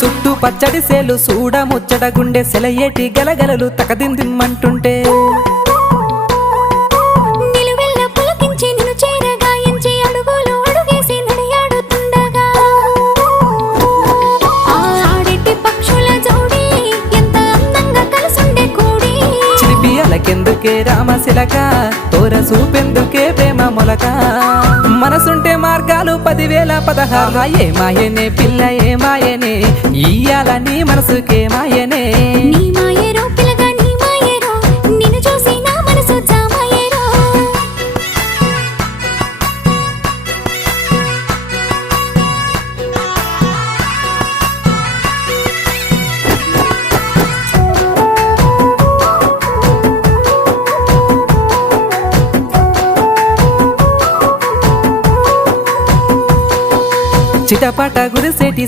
చుట్టూ పచ్చడి సేలు చూడ ముచ్చట గుండె సెలయేటి గలగలలు తకదిందిమ్మంటుంటే నిలువెల్ల పులకించి నిన్ను చేరగాయించి అడుగులు అడుగేసి నడియాడుతుండగా ఆడెట్టి పక్షుల జోడి ఎంత అందంగా కలుసుండే కూడి చిలిపి అలకెందుకే రామశిలక తోర చూపెందుకే ప్రేమ మొలక మనసుంటే మార్గాలు 10,016 ఏమాయనే పిల్ల ఏమాయనే ఇయ్యాల నీ మనసుకే మాయనే నీ మాయేరో పిల్లగా నీ మాయేరో నిన్ను చూసి నా మనసు జామాయేరో చిటపట గురిసేటి